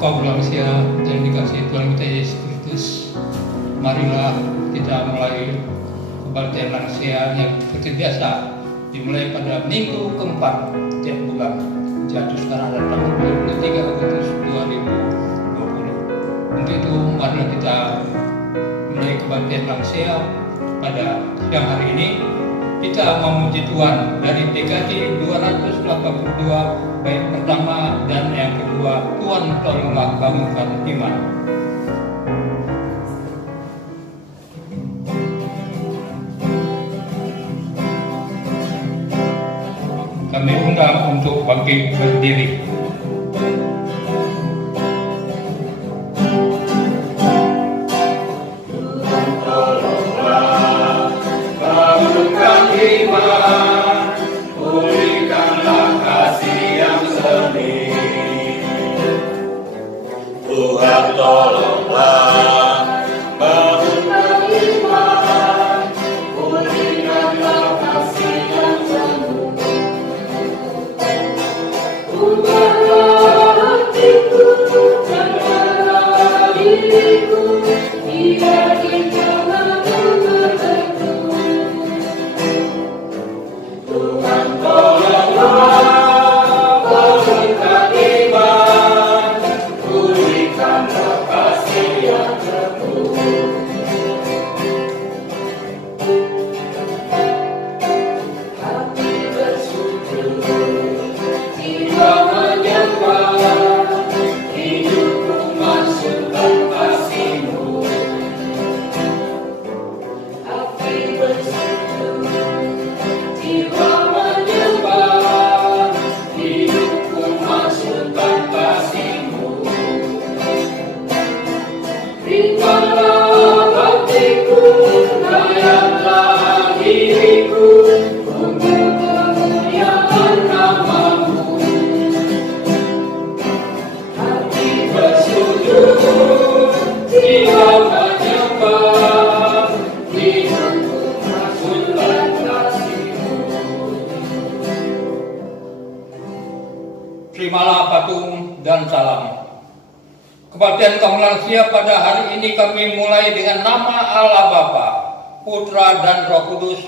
Kaum manusia yang dikasihi Tuhan kita Yesus Kristus, marilah kita mulai kebaktian lansia yang seperti biasa dimulai pada minggu keempat tiap bulan. Jatuh sekarang ada tanggal 23 Agustus 2020. Untuk itu marilah kita mulai kebaktian lansia pada siang hari ini. Kita memuji Tuhan dari PKJ 282 bait pertama dan yang kedua, Tuhan tolonglah bangunkan iman. Kami undang untuk bangkit berdiri. Terimalah patung dan salam. Kebaktian kaum lansia pada hari ini kami mulai dengan nama Allah Bapa, Putra dan Roh Kudus.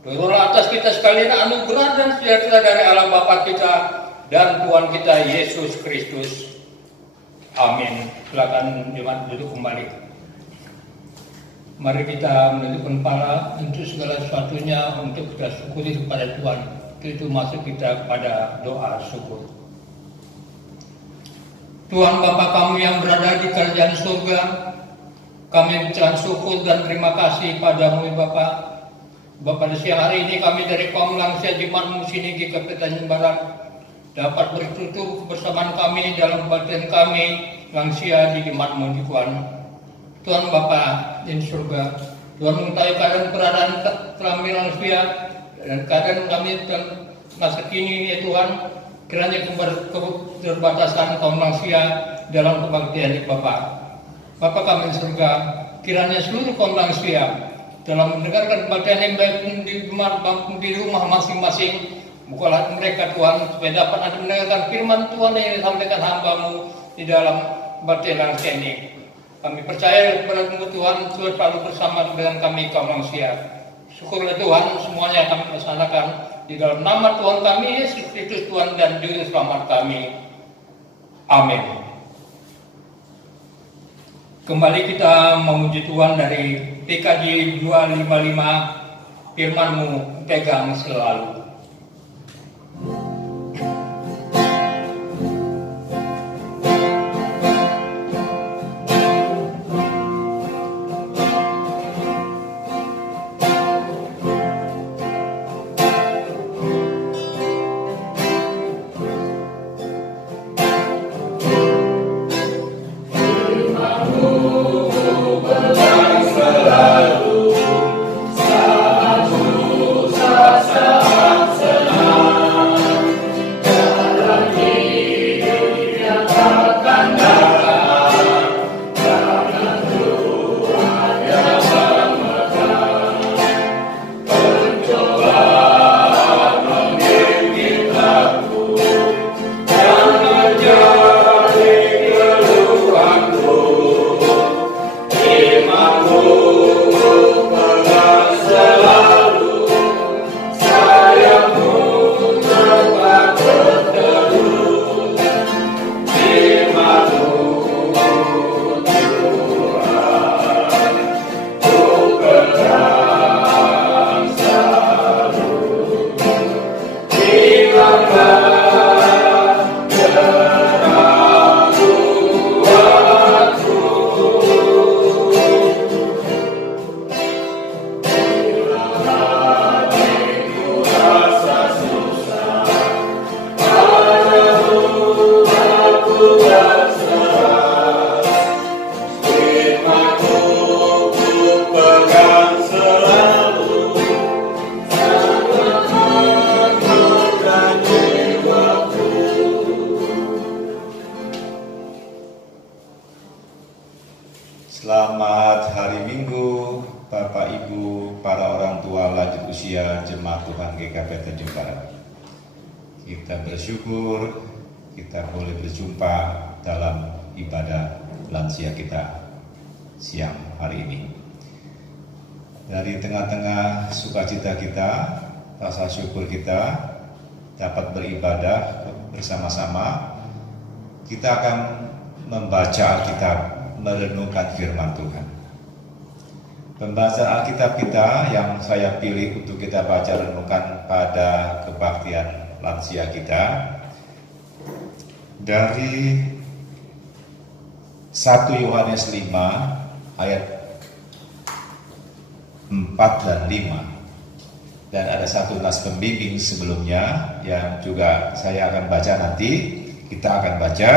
Turunlah atas kita sekalian anugerah dan sejahtera dari Allah Bapa kita dan Tuhan kita Yesus Kristus. Amin. Silakan jemaat duduk kembali. Mari kita menundukkan kepala untuk segala sesuatunya, untuk kita syukuri kepada Tuhan. Itu masuk kita pada doa syukur. Tuhan Bapa kami yang berada di kerajaan surga, kami mengucapkan syukur dan terima kasih padamu Bapa. Pada siang hari ini kami dari kaum lansia Jemaat Musinigi Kabupaten Barat dapat bertutur kebersamaan kami dalam kebaktian kami lansia di Jemaat Muji Tuhan. Tuhan Bapa di surga, Tuhan mengetahui keadaan kami lansia dan keadaan kami masa kini ya Tuhan. Kiranya keterbatasan kaum lansia dalam kebaktian Bapa. Bapa kami di surga, kiranya seluruh kaum lansia dalam mendengarkan kebaktian yang baik di rumah masing-masing, bukalah mereka Tuhan supaya dapat mendengarkan firman Tuhan yang disampaikan hamba-Mu di dalam kebaktian lansia ini. Kami percaya kepada Tuhan selalu bersama dengan kami kaum lansia. Syukurlah Tuhan, semuanya kami laksanakan di dalam nama Tuhan kami Yesus Kristus Tuhan dan Juru Selamat kami. Amin. Kembali kita memuji Tuhan dari PKJ 255, firman-Mu pegang selalu. Selalu, satu, satu. hari Minggu, Bapak Ibu, para orang tua lanjut usia Jemaat Tuhan GKP Tanjung Barat. Kita bersyukur kita boleh berjumpa dalam ibadah lansia kita siang hari ini. Dari tengah-tengah sukacita kita, rasa syukur kita dapat beribadah bersama-sama, kita akan membaca Alkitab, merenungkan firman Tuhan. Pembacaan Alkitab kita yang saya pilih untuk kita baca renungkan pada kebaktian lansia kita dari 1 Yohanes 5 ayat 4 dan 5. Dan ada satu nas pembimbing sebelumnya yang juga saya akan baca nanti. Kita akan baca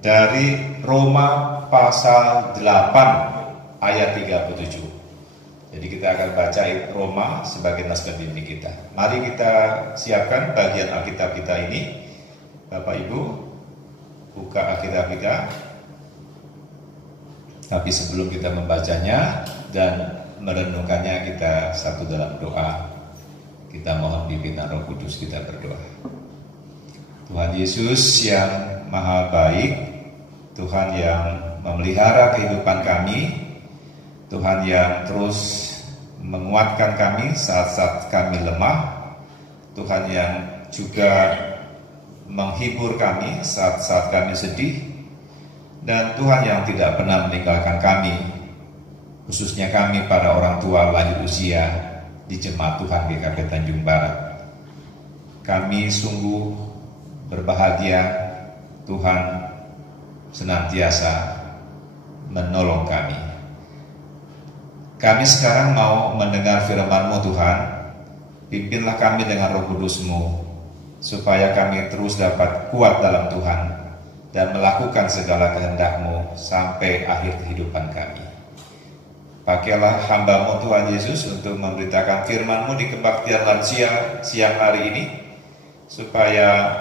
dari Roma pasal 8 ayat 37. Jadi kita akan baca Roma sebagai nas pembimbing kita. Mari kita siapkan bagian Alkitab kita ini. Bapak Ibu, buka Alkitab kita. Tapi sebelum kita membacanya dan merenungkannya, kita satu dalam doa. Kita mohon pimpinan Roh Kudus, kita berdoa. Tuhan Yesus yang Maha Baik, Tuhan yang memelihara kehidupan kami, Tuhan yang terus menguatkan kami saat-saat kami lemah, Tuhan yang juga menghibur kami saat-saat kami sedih, dan Tuhan yang tidak pernah meninggalkan kami, khususnya kami para orang tua lanjut usia di Jemaat Tuhan GKP Tanjung Barat. Kami sungguh berbahagia Tuhan senantiasa menolong kami. Kami sekarang mau mendengar firman-Mu Tuhan. Pimpinlah kami dengan Roh Kudus-Mu, supaya kami terus dapat kuat dalam Tuhan dan melakukan segala kehendak-Mu sampai akhir kehidupan kami. Pakailah hamba-Mu Tuhan Yesus untuk memberitakan firman-Mu di kebaktian lansia siang hari ini, supaya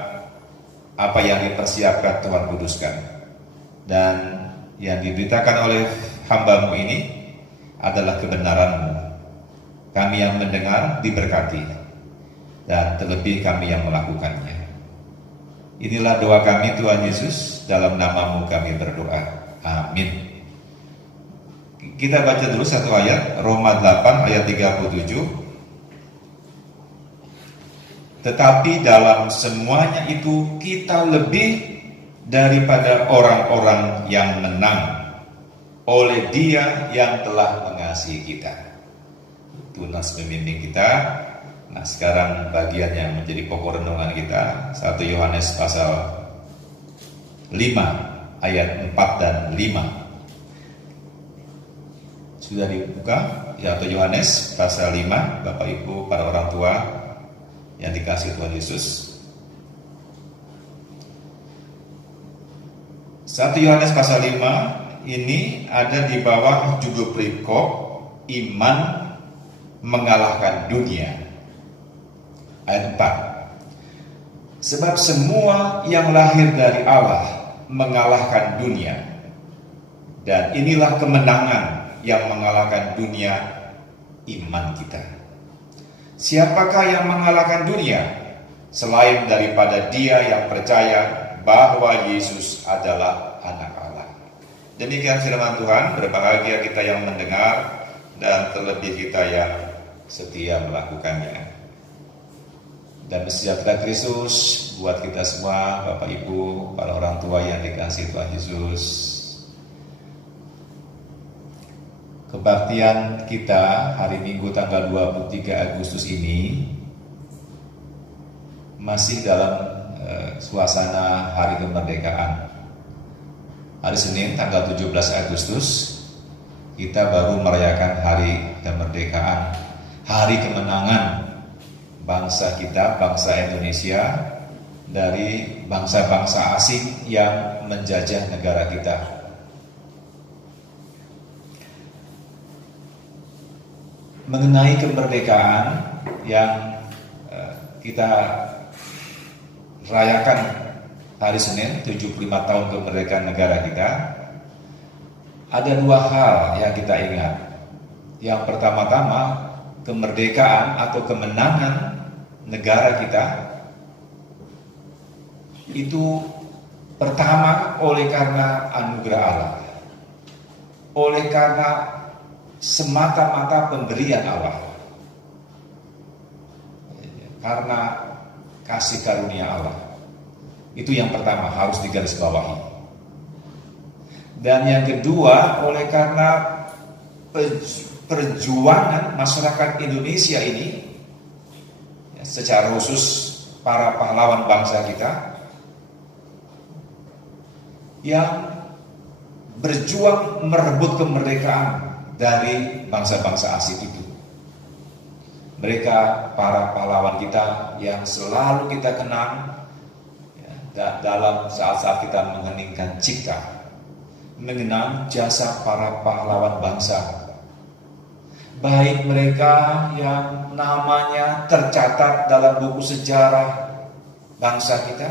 apa yang dipersiapkan Tuhan kuduskan, dan yang diberitakan oleh hamba-Mu ini adalah kebenaran-Mu. Kami yang mendengar diberkati, dan terlebih kami yang melakukannya. Inilah doa kami Tuhan Yesus, dalam nama-Mu kami berdoa. Amin. Kita baca dulu satu ayat, Roma 8 ayat 37. Tetapi dalam semuanya itu kita lebih daripada orang-orang yang menang oleh Dia yang telah mengasihi kita. Itu nas pembimbing kita. Nah, sekarang bagian yang menjadi pokok renungan kita, 1 Yohanes pasal 5 ayat 4 dan 5. Sudah dibuka ya, 1 Yohanes pasal 5, Bapak Ibu para orang tua yang dikasih Tuhan Yesus. 1 Yohanes pasal 5 ini ada di bawah judul perikop iman mengalahkan dunia. Ayat 4. Sebab semua yang lahir dari Allah mengalahkan dunia, dan inilah kemenangan yang mengalahkan dunia, iman kita. Siapakah yang mengalahkan dunia selain daripada dia yang percaya bahwa Yesus adalah anak Allah? Demikian firman Tuhan. Berbahagia kita yang mendengar dan terlebih kita yang setia melakukannya. Dan sejahtera Kristus buat kita semua, Bapak Ibu, para orang tua yang dikasihi Tuhan Yesus. Kebaktian kita hari Minggu tanggal 23 Agustus ini masih dalam suasana hari kemerdekaan. Hari Senin tanggal 17 Agustus kita baru merayakan hari kemerdekaan, hari kemenangan bangsa kita, bangsa Indonesia, dari bangsa-bangsa asing yang menjajah negara kita. Mengenai kemerdekaan yang kita rayakan hari Senin, 75 tahun kemerdekaan negara kita, ada dua hal yang kita ingat. Yang pertama-tama, kemerdekaan atau kemenangan negara kita itu pertama oleh karena anugerah Allah, oleh karena semata-mata pemberian Allah, karena kasih karunia Allah. Itu yang pertama harus digarisbawahi. Dan yang kedua, oleh karena perjuangan masyarakat Indonesia ini, secara khusus para pahlawan bangsa kita yang berjuang merebut kemerdekaan dari bangsa-bangsa asing itu. Mereka para pahlawan kita yang selalu kita kenang dalam saat-saat kita mengheningkan cipta, mengenang jasa para pahlawan bangsa. Baik mereka yang namanya tercatat dalam buku sejarah bangsa kita,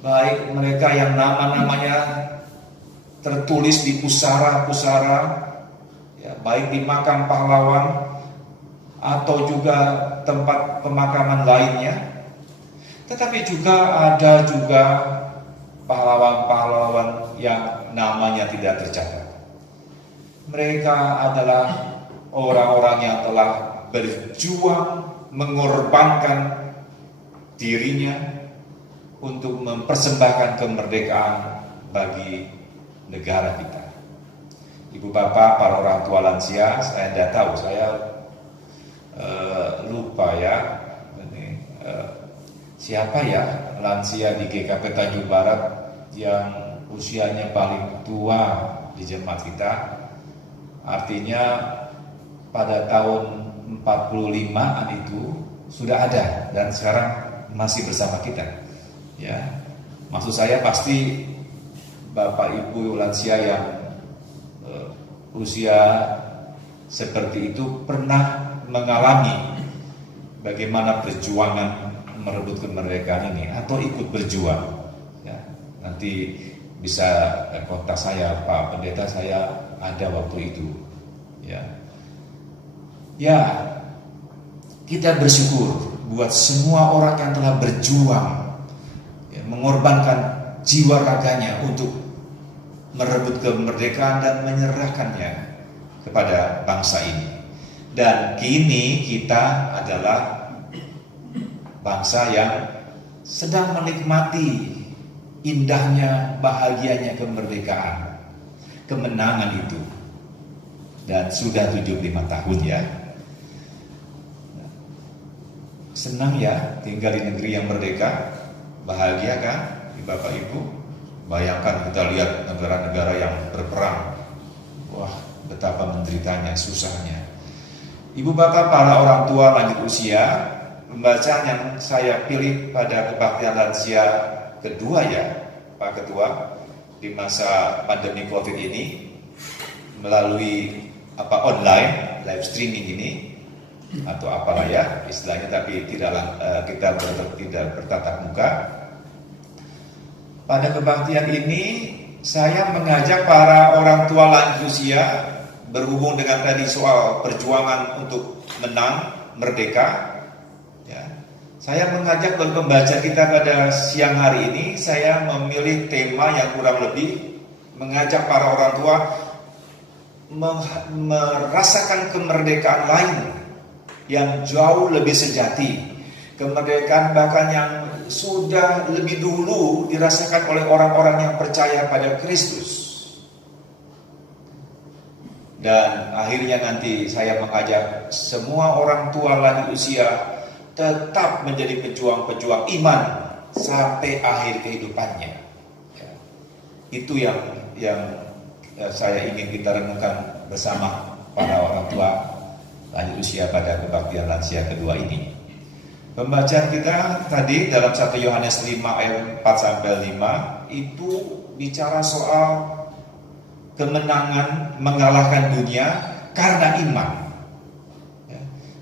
baik mereka yang nama-namanya tertulis di pusara-pusara, ya, baik di makam pahlawan atau juga tempat pemakaman lainnya. Tetapi juga ada pahlawan-pahlawan yang namanya tidak tercatat. Mereka adalah orang-orang yang telah berjuang mengorbankan dirinya untuk mempersembahkan kemerdekaan bagi negara kita. Ibu bapak, para orang tua lansia, saya tidak tahu, saya lupa ya. Siapa ya lansia di GKP Tanjung Barat yang usianya paling tua di jemaat kita? Artinya pada tahun 45-an itu sudah ada dan sekarang masih bersama kita. Ya, maksud saya pasti bapak ibu lansia yang usia seperti itu pernah mengalami bagaimana perjuangan merebut kemerdekaan ini atau ikut berjuang. Ya, nanti bisa kontak saya, Pak Pendeta, saya ada waktu itu. Ya, kita bersyukur buat semua orang yang telah berjuang, ya, mengorbankan jiwa raganya untuk merebut kemerdekaan dan menyerahkannya kepada bangsa ini. Dan kini kita adalah bangsa yang sedang menikmati indahnya, bahagianya kemerdekaan, kemenangan itu. Dan sudah 75 tahun ya. Senang ya tinggal di negeri yang merdeka, bahagia kan Bapak Ibu? Bayangkan kita lihat negara-negara yang berperang. Wah, betapa menderitanya, susahnya. Ibu bapak, para orang tua lanjut usia, pembacaan yang saya pilih pada kebaktian lansia kedua ya, Pak Ketua, di masa pandemi COVID ini melalui online live streaming ini atau apalah ya istilahnya, tapi tidaklah kita tidak bertatap muka. Pada kebaktian ini saya mengajak para orang tua lanjut usia, berhubung dengan tadi soal perjuangan untuk menang merdeka. Saya mengajak pembaca kita pada siang hari ini, saya memilih tema yang kurang lebih mengajak para orang tua merasakan kemerdekaan lain yang jauh lebih sejati. Kemerdekaan bahkan yang sudah lebih dulu dirasakan oleh orang-orang yang percaya pada Kristus. Dan akhirnya nanti saya mengajak semua orang tua lanjut usia tetap menjadi pejuang-pejuang iman sampai akhir kehidupannya. Itu yang saya ingin kita renungkan bersama para orang tua lanjut usia pada kebaktian lansia kedua ini. Pembacaan kita tadi dalam 1 Yohanes 5 ayat 4-5 itu bicara soal kemenangan mengalahkan dunia karena iman.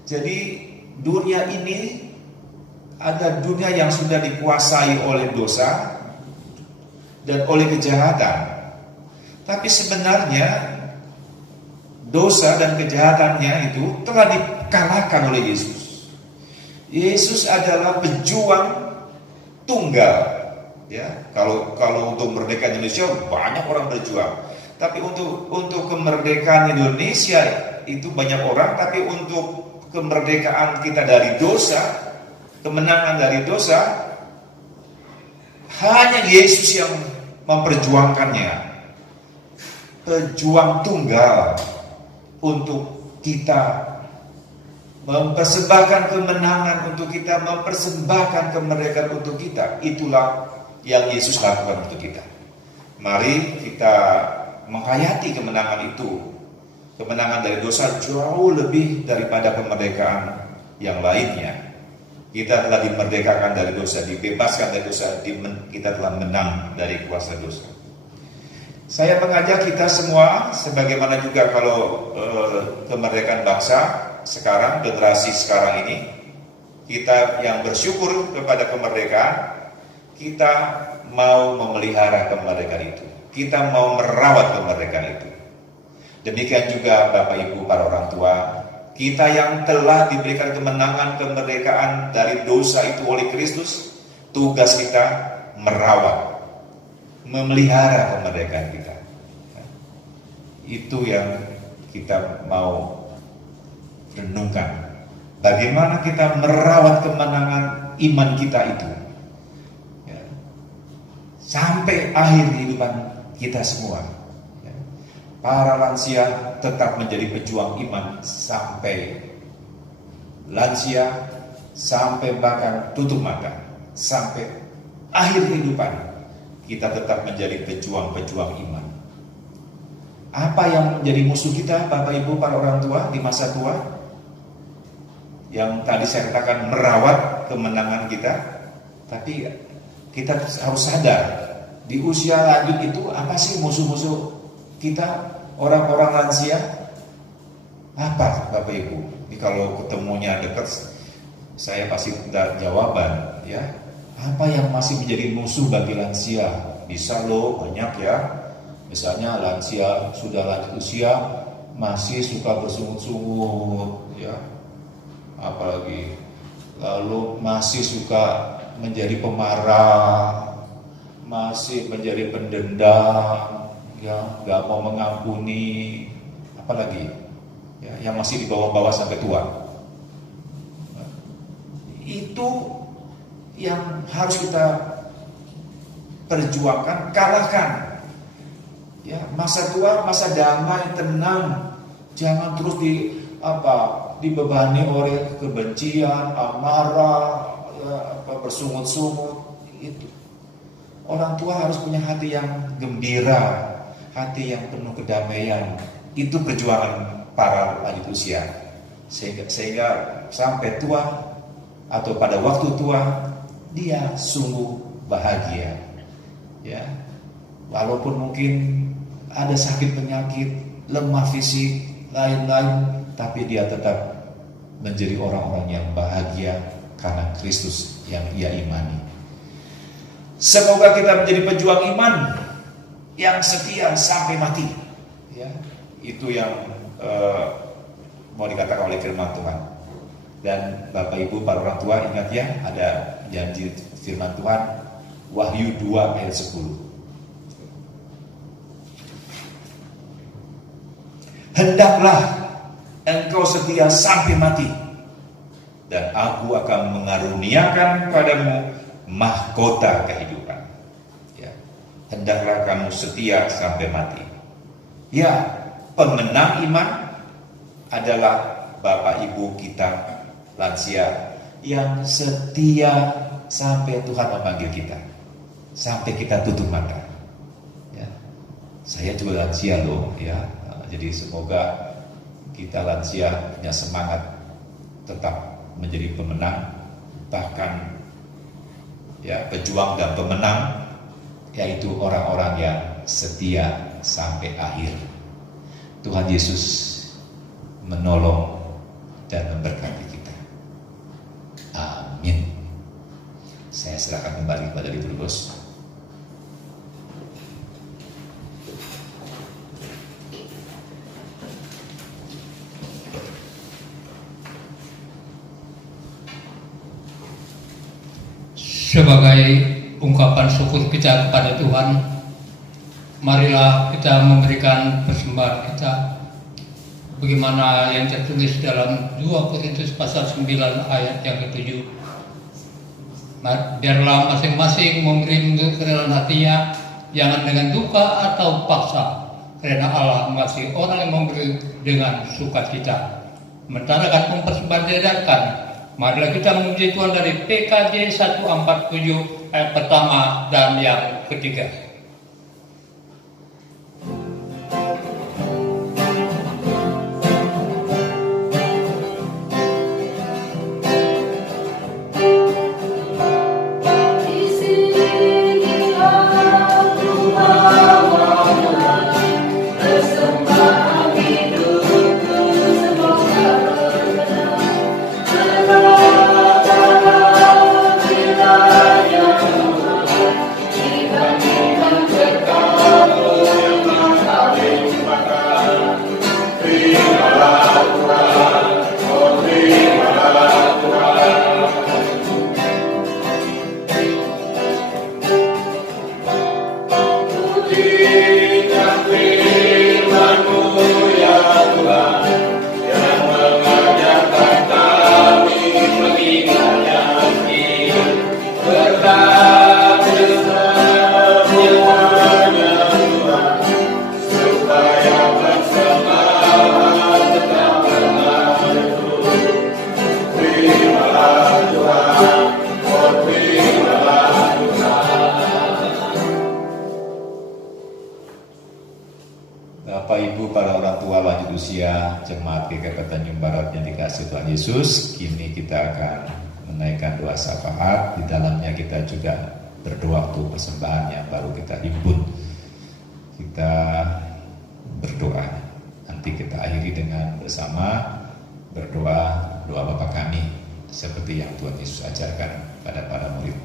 Jadi dunia ini ada dunia yang sudah dikuasai oleh dosa dan oleh kejahatan. Tapi sebenarnya dosa dan kejahatannya itu telah dikalahkan oleh Yesus. Yesus adalah pejuang tunggal. Ya, kalau untuk merdeka Indonesia banyak orang berjuang. Tapi untuk kemerdekaan Indonesia itu banyak orang, tapi untuk kemerdekaan kita dari dosa, kemenangan dari dosa, hanya Yesus yang memperjuangkannya. Pejuang tunggal untuk kita mempersembahkan kemenangan untuk kita, mempersembahkan kemerdekaan untuk kita. Itulah yang Yesus lakukan untuk kita. Mari kita menghayati kemenangan itu. Kemenangan dari dosa jauh lebih daripada kemerdekaan yang lainnya. Kita telah dimerdekakan dari dosa, dibebaskan dari dosa, kita telah menang dari kuasa dosa. Saya mengajak kita semua, sebagaimana juga kalau kemerdekaan bangsa sekarang, generasi sekarang ini, kita yang bersyukur kepada kemerdekaan, kita mau memelihara kemerdekaan itu. Kita mau merawat kemerdekaan itu. Demikian juga Bapak Ibu para orang tua, kita yang telah diberikan kemenangan kemerdekaan dari dosa itu oleh Kristus, tugas kita merawat, memelihara kemerdekaan kita. Itu yang kita mau renungkan. Bagaimana kita merawat kemenangan iman kita itu, ya, sampai akhir kehidupan kita semua. Ya. Para lansia tetap menjadi pejuang iman sampai lansia, sampai bahkan tutup mata, sampai akhir kehidupan. Kita tetap menjadi pejuang-pejuang iman. Apa yang menjadi musuh kita, Bapak Ibu para orang tua di masa tua? Yang tadi saya katakan merawat kemenangan kita. Tapi kita harus sadar, di usia lanjut itu apa sih musuh-musuh kita, orang-orang lansia? Apa Bapak Ibu? Ini kalau ketemunya dekat, saya pasti ada jawaban, ya. Apa yang masih menjadi musuh bagi lansia? Bisa loh, banyak ya. Misalnya lansia sudah lanjut usia masih suka bersungut-sungut, ya. Apalagi lalu masih suka menjadi pemarah, masih menjadi pendendam, ya, nggak mau mengampuni, apalagi ya, yang masih dibawa-bawa sampai tua. Itu yang harus kita perjuangkan, kalahkan. Ya, masa tua, masa damai, tenang. Jangan terus dibebani oleh kebencian, amarah, ya, bersungut-sungut. Itu. Orang tua harus punya hati yang gembira, hati yang penuh kedamaian. Itu perjuangan para lanjut usia. Sehingga sampai tua atau pada waktu tua dia sungguh bahagia, ya. Walaupun mungkin ada sakit penyakit, lemah fisik, lain-lain, tapi dia tetap menjadi orang-orang yang bahagia karena Kristus yang ia imani. Semoga kita menjadi pejuang iman yang setia sampai mati, ya. Itu yang mau dikatakan oleh firman Tuhan. Dan Bapak Ibu para orang tua ingat ya, ada janji firman Tuhan Wahyu 2 ayat 10. Hendaklah engkau setia sampai mati, dan aku akan mengaruniakan padamu mahkota kehidupan. Ya. Hendaklah kamu setia sampai mati. Ya, pemenang iman adalah Bapak Ibu kita lansia yang setia sampai Tuhan memanggil kita, sampai kita tutup mata. Ya. Saya juga lansia loh, ya. Jadi semoga kita lansia punya semangat tetap menjadi pemenang, bahkan ya pejuang dan pemenang, yaitu orang-orang yang setia sampai akhir. Tuhan Yesus menolong dan memberkati kita. Amin. Saya serahkan kembali kepada Ibu Bos. Sebagai ungkapan syukur kita kepada Tuhan, marilah kita memberikan persembahan kita bagaimana yang tertulis dalam 2 Korintus pasal 9 ayat yang ke-7. Biarlah masing-masing memberi menurut kerelaan hatinya, jangan dengan duka atau paksa, karena Allah mengasihi orang yang memberi dengan sukacita. Mentarakan persembahan diadakan, marilah kita memuji Tuhan dari PKJ 147 ayat pertama dan yang ketiga. Bapak Ibu, para orang tua lanjut usia Jemaat GKP Tanjung Barat yang dikasihi Tuhan Yesus, kini kita akan menaikkan doa syafaat. Di dalamnya kita juga berdoa untuk persembahan yang baru kita himpun. Kita berdoa. Nanti kita akhiri dengan bersama berdoa doa Bapa kami seperti yang Tuhan Yesus ajarkan pada para murid.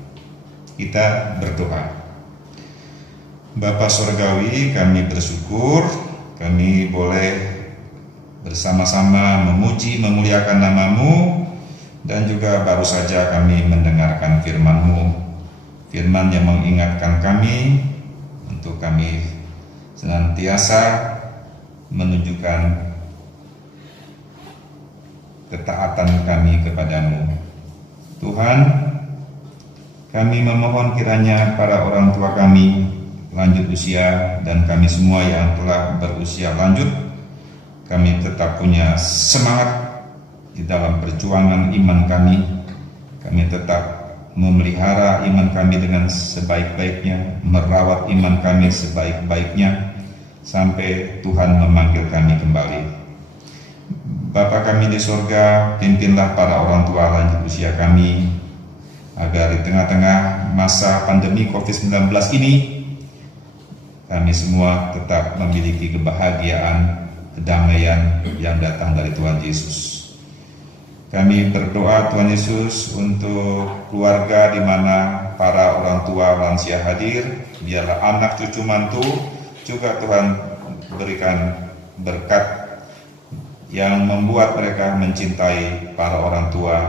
Kita berdoa. Bapa Surgawi, kami bersyukur kami boleh bersama-sama memuji, memuliakan nama-Mu, dan juga baru saja kami mendengarkan firman-Mu, firman yang mengingatkan kami untuk kami senantiasa menunjukkan ketaatan kami kepadamu. Tuhan, kami memohon kiranya para orang tua kami lanjut usia dan kami semua yang telah berusia lanjut, kami tetap punya semangat di dalam perjuangan iman kami. Kami tetap memelihara iman kami dengan sebaik-baiknya, merawat iman kami sebaik-baiknya sampai Tuhan memanggil kami kembali. Bapa kami di surga, pimpinlah para orang tua lanjut usia kami agar di tengah-tengah masa pandemi COVID-19 ini kami semua tetap memiliki kebahagiaan, kedamaian yang datang dari Tuhan Yesus. Kami berdoa Tuhan Yesus untuk keluarga di mana para orang tua lansia hadir, biarlah anak cucu mantu juga Tuhan berikan berkat yang membuat mereka mencintai para orang tua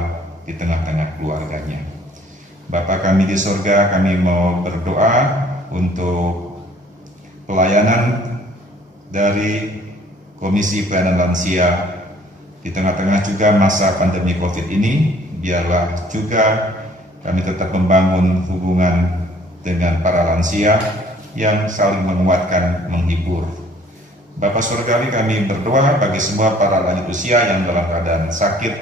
di tengah-tengah keluarganya. Bapa kami di surga, kami mau berdoa untuk pelayanan dari Komisi Pelayanan Lansia di tengah-tengah juga masa pandemi COVID ini. Biarlah juga kami tetap membangun hubungan dengan para lansia yang saling menguatkan, menghibur. Bapa Surgawi, kami berdoa bagi semua para lanjut usia yang dalam keadaan sakit,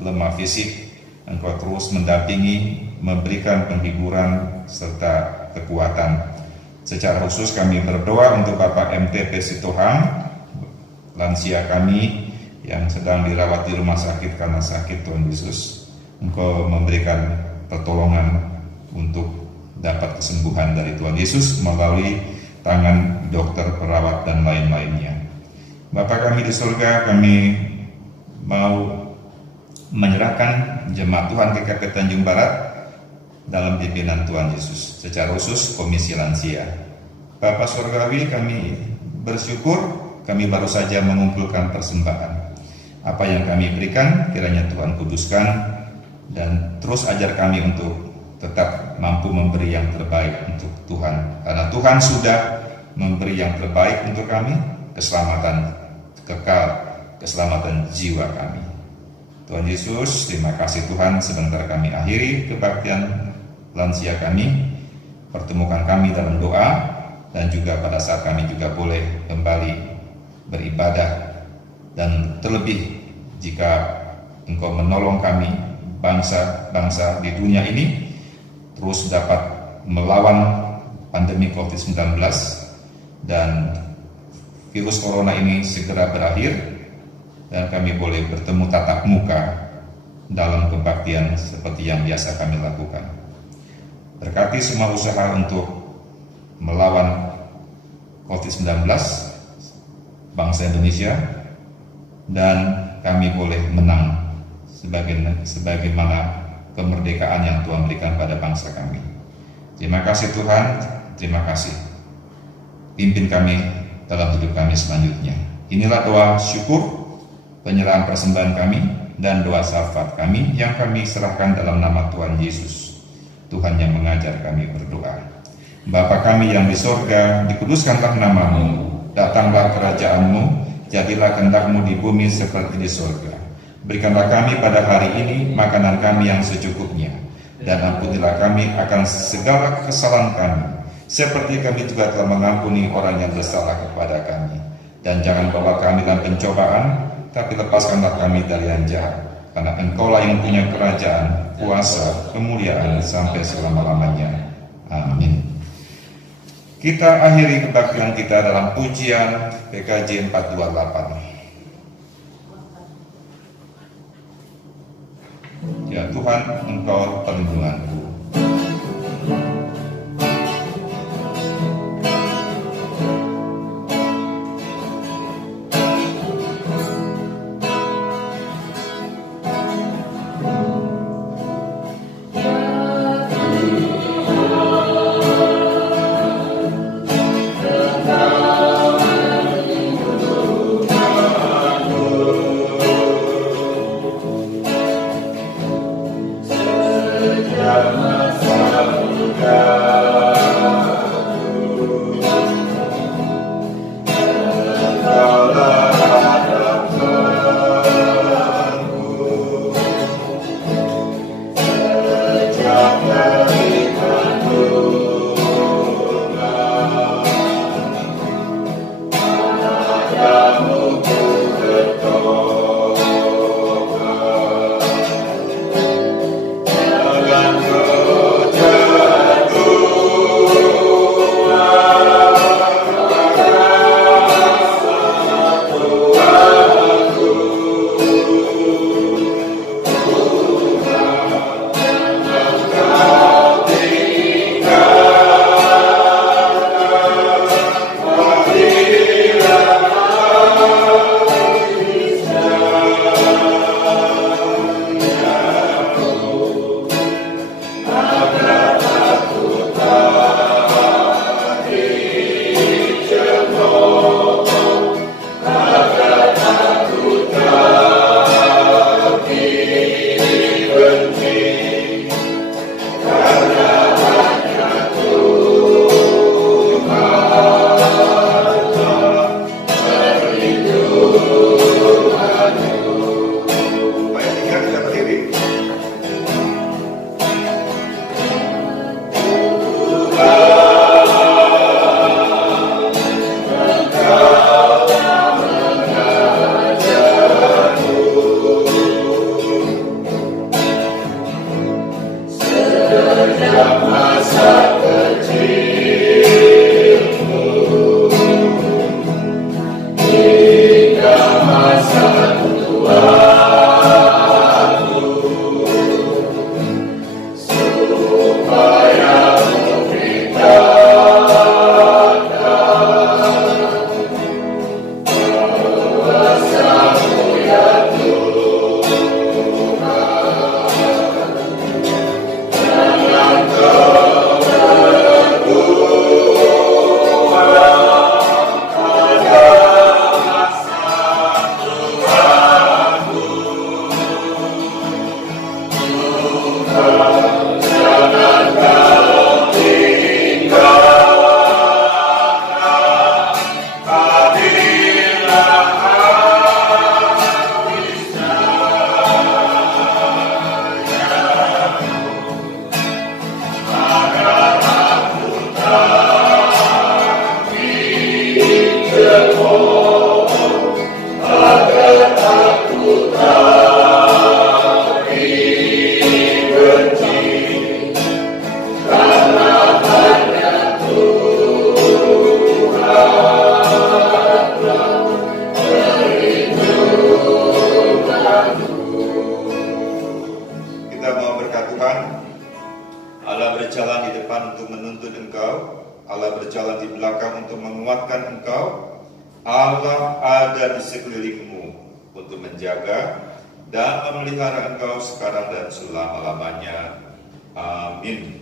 lemah fisik. Engkau terus mendampingi, memberikan penghiburan serta kekuatan. Secara khusus kami berdoa untuk Bapak MTP Sitohang, lansia kami yang sedang dirawat di rumah sakit karena sakit. Tuhan Yesus, Engkau memberikan pertolongan untuk dapat kesembuhan dari Tuhan Yesus melalui tangan dokter, perawat, dan lain-lainnya. Bapa kami di surga, kami mau menyerahkan jemaat Tuhan GKP Tanjung Barat dalam pimpinan Tuhan Yesus, secara khusus Komisi Lansia. Bapa Surgawi, kami bersyukur kami baru saja mengumpulkan persembahan. Apa yang kami berikan kiranya Tuhan kuduskan dan terus ajar kami untuk tetap mampu memberi yang terbaik untuk Tuhan, karena Tuhan sudah memberi yang terbaik untuk kami, keselamatan kekal, keselamatan jiwa kami. Tuhan Yesus, terima kasih Tuhan, sebentar kami akhiri kebaktian lansia kami, pertemukan kami dalam doa, dan juga pada saat kami juga boleh kembali beribadah, dan terlebih jika Engkau menolong kami, bangsa-bangsa di dunia ini terus dapat melawan pandemi COVID-19 dan virus corona ini segera berakhir, dan kami boleh bertemu tatap muka dalam kebaktian seperti yang biasa kami lakukan. Berkati semua usaha untuk melawan COVID-19 bangsa Indonesia, dan kami boleh menang sebagaimana kemerdekaan yang Tuhan berikan pada bangsa kami. Terima kasih Tuhan, terima kasih. Pimpin kami dalam hidup kami selanjutnya. Inilah doa syukur, penyerahan persembahan kami, dan doa syafaat kami yang kami serahkan dalam nama Tuhan Yesus, Tuhan yang mengajar kami berdoa. Bapa kami yang di sorga, dikuduskanlah namamu, datanglah kerajaanmu, jadilah kehendak-Mu di bumi seperti di sorga. Berikanlah kami pada hari ini makanan kami yang secukupnya, dan ampunilah kami akan segala kesalahan kami, seperti kami juga telah mengampuni orang yang bersalah kepada kami. Dan jangan bawa kami dalam pencobaan, tapi lepaskanlah kami dari yang jahat, karena Engkaulah yang punya kerajaan, kuasa, kemuliaan sampai selama-lamanya. Amin. Kita akhiri kebaktian kita dalam pujian PKJ 428. Ya Tuhan, Engkau perlindunganku. Hingga masa berjalan di depan untuk menuntun engkau, Allah berjalan di belakang untuk menguatkan engkau, Allah ada di sekelilingmu untuk menjaga dan memelihara engkau sekarang dan selama-lamanya. Amin.